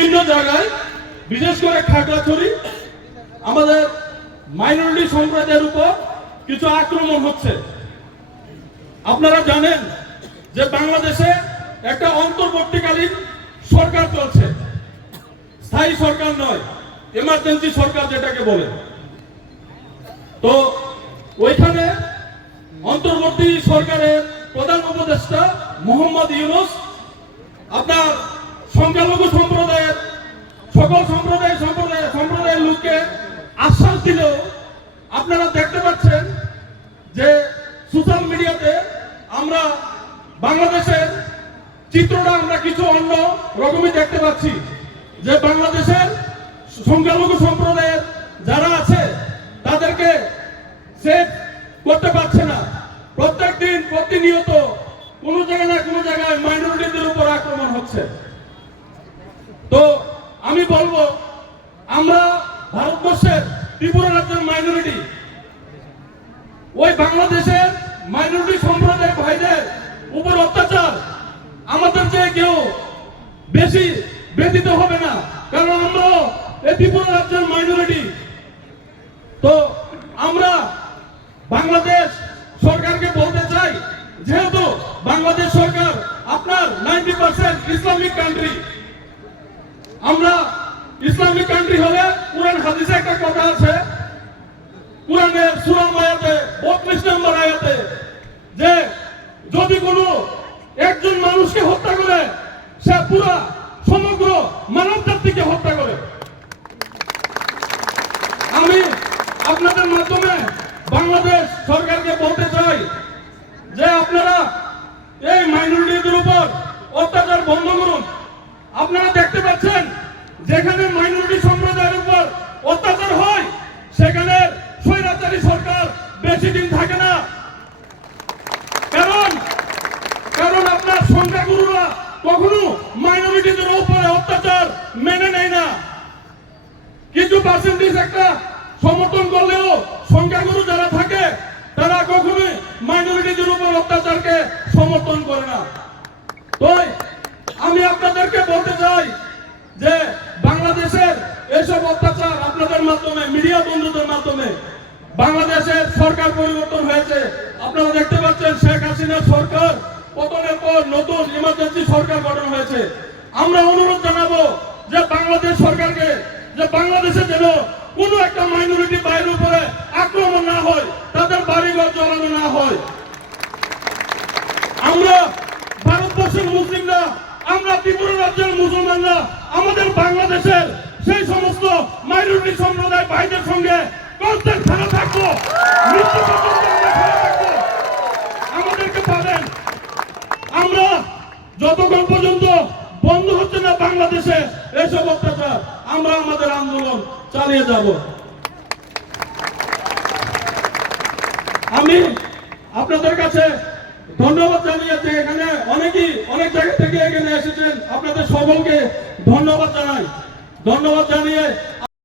বিভিন্ন জায়গায় বিশেষ করে খাগড়াছড়ি আমাদের মাইনরিটি সম্প্রদায়ের উপর কিছু আক্রমণ হচ্ছে। আপনারা জানেন যে বাংলাদেশে একটা অন্তর্বর্তীকালীন সরকার চলছে, স্থায়ী সরকার নয়, এমার্জেন্সি সরকার যেটাকে বলে। তো ওইখানে অন্তর্বর্তী সরকারের প্রধান উপদেষ্টা মোহাম্মদ ইউনূস আপনার সংখ্যালঘু সম্প্রদায়ের সকল সম্প্রদায়ের লোককে আশ্বাস দিলেও আপনারা দেখতে পাচ্ছেন যে সোশ্যাল মিডিয়াতে আমরা বাংলাদেশের চিত্রটা আমরা কিছু অন্য রকমই দেখতে পাচ্ছি, যে বাংলাদেশের সংখ্যালঘু সম্প্রদায়ের যারা আছে তাদেরকে সেভ করতে পারছে না। প্রত্যেকদিন প্রতিনিয়ত কোনো জায়গায় না কোনো জায়গায় মাইনরিটিদের উপর আক্রমণ হচ্ছে। তো আমি বলবো, আমরা ভারতবর্ষের ত্রিপুরা রাজ্যের মাইনরিটি, ওই বাংলাদেশের মাইনরিটি সম্প্রদায়ের ভাইদের উপর অত্যাচার আমাদের যে কেউ বেশি ব্যতীত হবে না, কারণ আমরা এই ত্রিপুরা রাজ্যের মাইনরিটি। তো আমরা বাংলাদেশ সরকারকে বলতে চাই, যেহেতু বাংলাদেশ সরকার আপনার 90% ইসলামিক কান্ট্রি, আমরা ইসলামিক কান্ট্রি হলে কোরআন হাদিসে একটা কথা আছে, কোরআনের সূরা আয়াতে 32 নম্বর আয়াতে, যে যদি কোনো একজন মানুষকে হত্যা করে সে পুরা সমগ্র মানব জাতিকে হত্যা করে। আমি আপনাদের মাধ্যমে বাংলাদেশ সরকারকে বলতে চাই যে আপনারা এই মাইনরিটিদের উপর অত্যাচার বন্ধ করুন। আপনারা দেখতে পাচ্ছেন যেখানে মাইনরিটি সম্প্রদায়ের উপর অত্যাচার হয় সেখানে স্বৈরাচারী সরকার বেশি দিন থাকে না, কারণ আপনার সংখ্যাগুরুরা কখনো মাইনরিটিদের উপরে অত্যাচার মেনে নেয় না। কিছু পার্সেন্টেজ একটা সমর্থন করলেও সংখ্যাগুরু যারা থাকে তারা কখনোই মাইনরিটিদের উপর অত্যাচারকে সমর্থন করে না। তো আমি আপনাদেরকে বলতে চাই যে বাংলাদেশের এসব অত্যাচার আপনাদের মাধ্যমে, মিডিয়া বন্ধুদের মাধ্যমে, বাংলাদেশের সরকার পরিবর্তন হয়েছে। আপনারা দেখতে পাচ্ছেন শেখ হাসিনার সরকার পতনের পর নতুন ইমার্জেন্সি সরকার গঠন হয়েছে। আমরা অনুরোধ জানাবো যে বাংলাদেশ সরকারকে, যে বাংলাদেশে যেন কোনো একটা মাইনরিটি বাইরের উপরে আক্রমণ না হয়, তাদের বাড়িঘর জ্বালানো না হয়। আমরা ভারতবর্ষের মুসলিমরা, আমরা ত্রিপুরা রাজ্যের মুসলমানরা আমাদের বাংলাদেশের সেই সমস্ত মাইনরিটি সম্প্রদায় ভাইদের সঙ্গে কনস্ট্যান্ট খেলা থাকবো, মৃত্যু পর্যন্ত আমরা খেলা থাকবো। আমাদেরকে পাবেন, আমরা যতক্ষণ পর্যন্ত বন্ধ হচ্ছে না বাংলাদেশে এসব অত্যাচার, আমরা আমাদের আন্দোলন চালিয়ে যাব। আমি আপনাদের কাছে ধন্যবাদ জানিয়েছি, এখানে অনেকেই অনেক জায়গা থেকে এখানে এসেছেন, আপনাদের সকলকে ধন্যবাদ জানাই। ধন্যবাদ জানিয়ে